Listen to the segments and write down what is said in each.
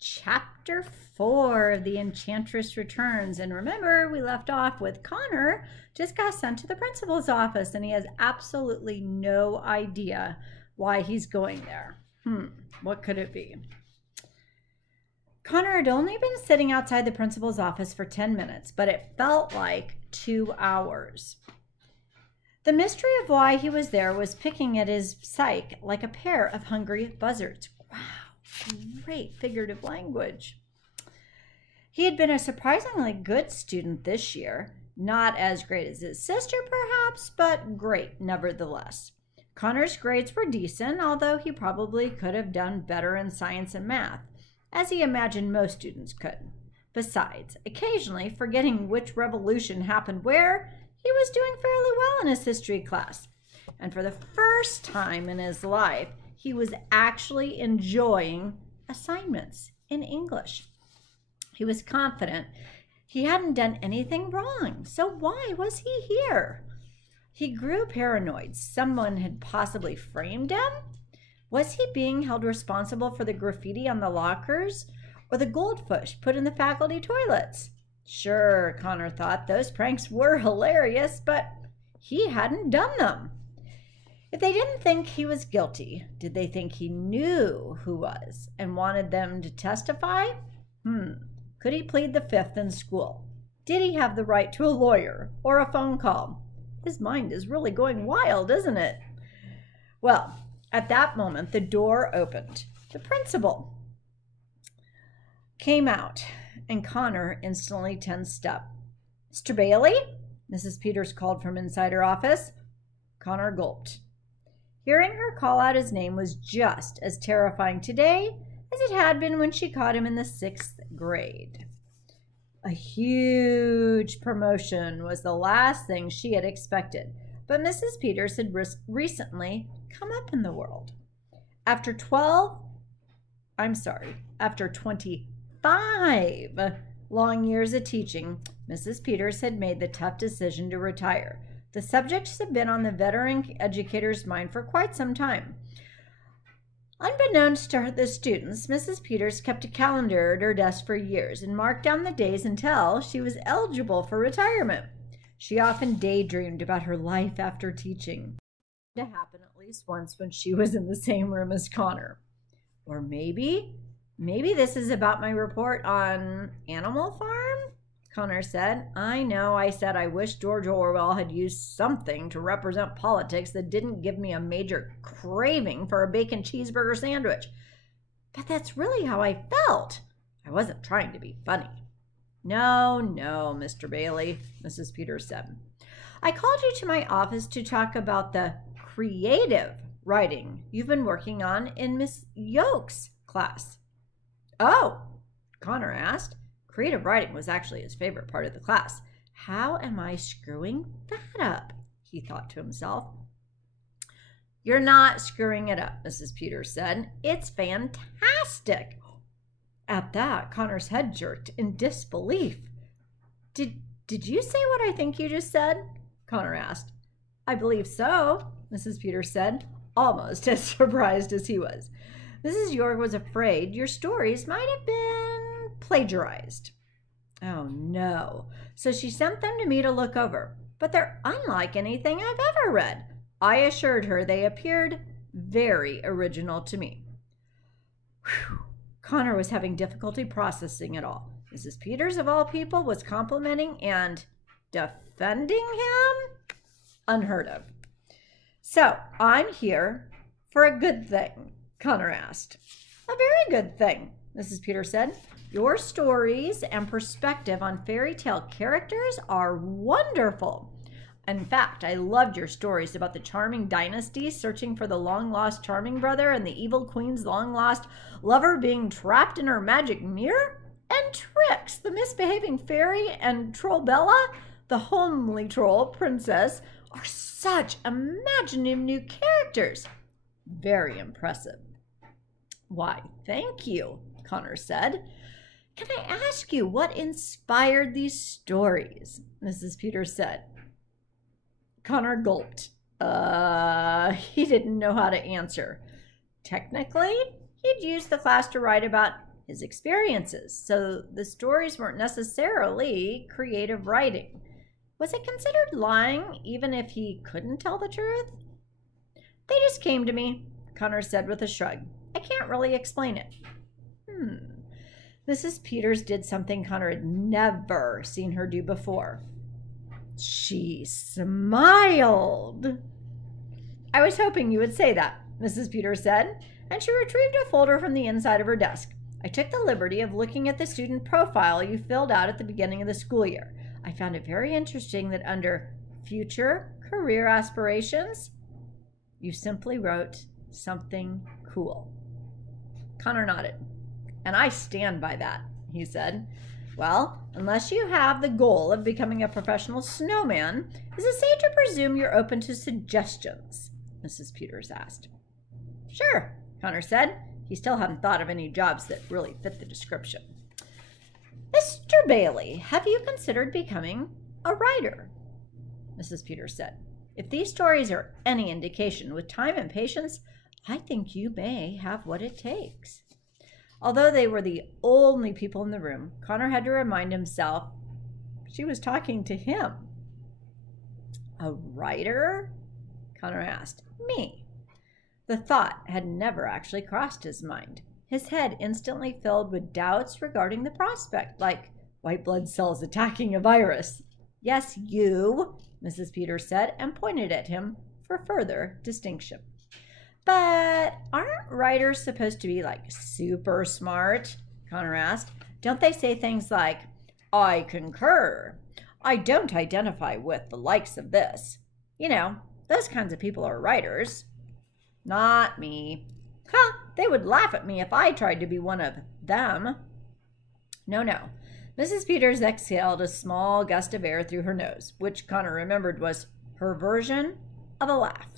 Chapter 4 of The Enchantress Returns. And remember, we left off with Connor just got sent to the principal's office and he has absolutely no idea why he's going there. What could it be? Connor had only been sitting outside the principal's office for 10 minutes, but it felt like 2 hours. The mystery of why he was there was picking at his psyche like a pair of hungry buzzards. Wow, great figurative language. He had been a surprisingly good student this year, not as great as his sister perhaps, but great nevertheless. Connor's grades were decent, although he probably could have done better in science and math, as he imagined most students could. Besides, occasionally forgetting which revolution happened where, he was doing fairly well in his history class. And for the first time in his life, he was actually enjoying assignments in English. He was confident he hadn't done anything wrong, so why was he here? He grew paranoid. Someone had possibly framed him? Was he being held responsible for the graffiti on the lockers or the goldfish put in the faculty toilets? Sure, Connor thought, those pranks were hilarious, but he hadn't done them. If they didn't think he was guilty, did they think he knew who was and wanted them to testify? Could he plead the fifth in school? Did he have the right to a lawyer or a phone call? His mind is really going wild, isn't it? Well, at that moment, the door opened. The principal came out, and Connor instantly tensed up. "Mr. Bailey?" Mrs. Peters called from inside her office. Connor gulped. Hearing her call out his name was just as terrifying today as it had been when she caught him in the 6th grade. A huge promotion was the last thing she had expected, but Mrs. Peters had recently come up in the world. After 25 long years of teaching, Mrs. Peters had made the tough decision to retire. The subjects had been on the veteran educator's mind for quite some time. Unbeknownst to the students, Mrs. Peters kept a calendar at her desk for years and marked down the days until she was eligible for retirement. She often daydreamed about her life after teaching. It had to happen at least once when she was in the same room as Connor. Or maybe this is about my report on Animal Farm? Connor said. I know I said I wish George Orwell had used something to represent politics that didn't give me a major craving for a bacon cheeseburger sandwich. But that's really how I felt. I wasn't trying to be funny. No, Mr. Bailey, Mrs. Peters said. I called you to my office to talk about the creative writing you've been working on in Miss Yoke's class. Oh, Connor asked. Creative writing was actually his favorite part of the class. How am I screwing that up? He thought to himself. You're not screwing it up, Mrs. Peters said. It's fantastic. At that, Connor's head jerked in disbelief. Did you say what I think you just said? Connor asked. I believe so, Mrs. Peters said, almost as surprised as he was. Mrs. York was afraid your stories might have been plagiarized. Oh, no. So she sent them to me to look over. But they're unlike anything I've ever read. I assured her they appeared very original to me. Whew. Connor was having difficulty processing it all. Mrs. Peters, of all people, was complimenting and defending him? Unheard of. So, I'm here for a good thing, Connor asked. A very good thing, Mrs. Peters said. Your stories and perspective on fairy tale characters are wonderful. In fact, I loved your stories about the charming dynasty searching for the long-lost charming brother and the evil queen's long-lost lover being trapped in her magic mirror. And Trix, the misbehaving fairy, and Trollbella, the homely troll princess, are such imaginative new characters. Very impressive. Why, thank you, Connor said. Can I ask you what inspired these stories? Mrs. Peters said. Connor gulped. He didn't know how to answer. Technically, he'd used the class to write about his experiences, so the stories weren't necessarily creative writing. Was it considered lying even if he couldn't tell the truth? They just came to me, Connor said with a shrug. I can't really explain it. Mrs. Peters did something Connor had never seen her do before. She smiled. I was hoping you would say that, Mrs. Peters said, and she retrieved a folder from the inside of her desk. I took the liberty of looking at the student profile you filled out at the beginning of the school year. I found it very interesting that under future career aspirations, you simply wrote something cool. Connor nodded. And I stand by that, he said. Well, unless you have the goal of becoming a professional snowman, is it safe to presume you're open to suggestions? Mrs. Peters asked. Sure, Connor said. He still hadn't thought of any jobs that really fit the description. Mr. Bailey, have you considered becoming a writer? Mrs. Peters said. If these stories are any indication, with time and patience, I think you may have what it takes. Although they were the only people in the room, Connor had to remind himself she was talking to him. A writer? Connor asked. Me. The thought had never actually crossed his mind. His head instantly filled with doubts regarding the prospect, like white blood cells attacking a virus. Yes, you, Mrs. Peters said, and pointed at him for further distinction. But aren't writers supposed to be like super smart? Connor asked. Don't they say things like, I concur. I don't identify with the likes of this. You know, those kinds of people are writers. Not me. Huh, they would laugh at me if I tried to be one of them. No. Mrs. Peters exhaled a small gust of air through her nose, which Connor remembered was her version of a laugh.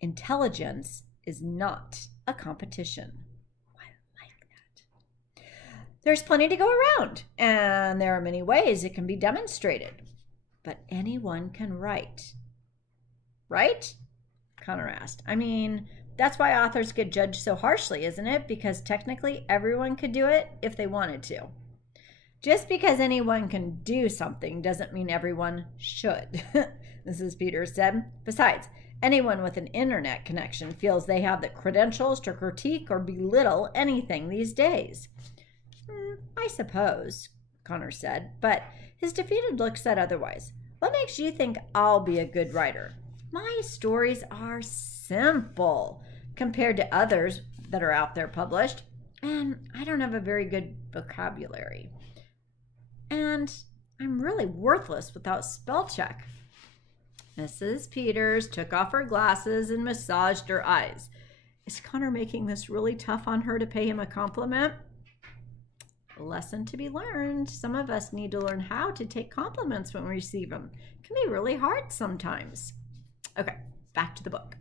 Intelligence is not a competition. I like that. There's plenty to go around, and there are many ways it can be demonstrated. But anyone can write. Right? Connor asked. I mean, that's why authors get judged so harshly, isn't it? Because technically everyone could do it if they wanted to. Just because anyone can do something doesn't mean everyone should, Mrs. Peters said. Besides, anyone with an internet connection feels they have the credentials to critique or belittle anything these days. I suppose, Connor said, but his defeated look said otherwise. What makes you think I'll be a good writer? My stories are simple compared to others that are out there published, and I don't have a very good vocabulary. And I'm really worthless without spell check. Mrs. Peters took off her glasses and massaged her eyes. Is Connor making this really tough on her to pay him a compliment? A lesson to be learned. Some of us need to learn how to take compliments when we receive them. It can be really hard sometimes. Okay, back to the book.